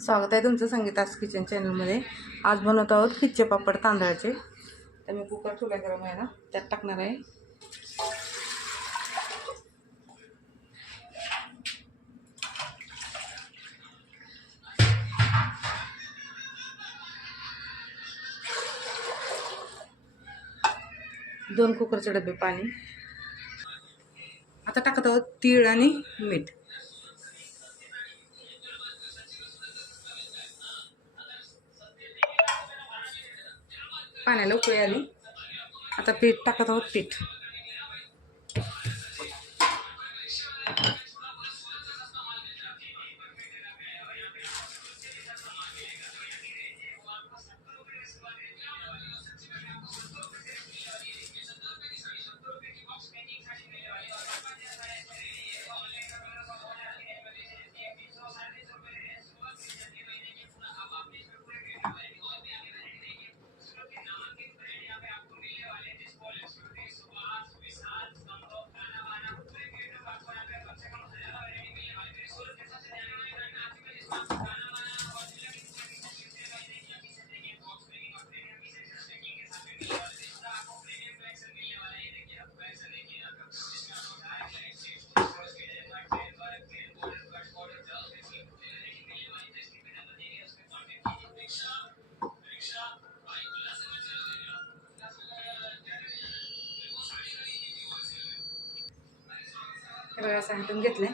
स्वागत आहे तुमचं संगीतास किचन चॅनलमध्ये. आज बनवत आहोत खिच्चे पापड तांदळाचे. तर मी कुकर ठेवला गरम आहे ना त्यात टाकणार आहे. दोन कुकरचे डबे पाणी. आता टाकत आहोत तीळ आणि मीठ. पाण्याला उकळी आली. आता पीठ टाकत आहोत पीठ. हे बघा सांगून घेतले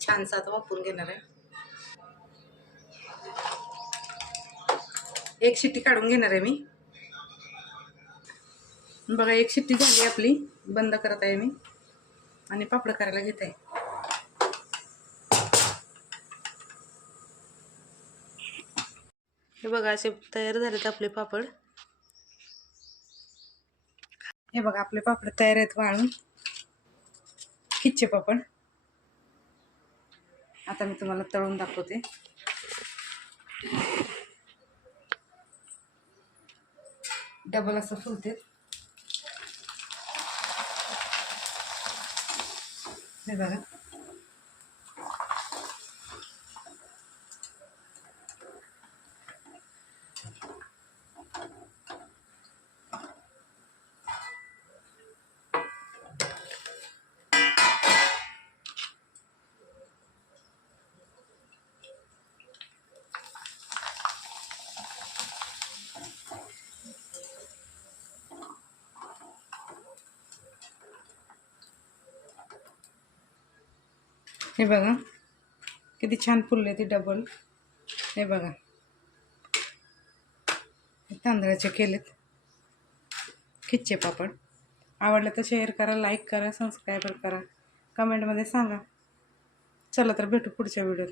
छानसा आता वापरून घेणार आहे. एक शिट्टी काढून घेणार आहे मी. बघा एक शिट्टी झाली आपली. बंद करत आहे मी. आणि पापड करायला घेत आहे. हे बघा असे तयार झालेत आपले पापड. हे बघा आपले पापड तयार आहेत वाळून. खिच्चे पापड. आता मी तुम्हाला तळून दाखवते. डबल असं फुलते हे बघा. हे बघा किती छान फुलले ते डबल हे बघा हे तांदळाचे केलेत. खिच्चे पापड. आवडलं तर शेअर करा लाईक करा सबस्क्राईबर करा. कमेंटमध्ये सांगा. चला तर भेटू पुढच्या व्हिडिओत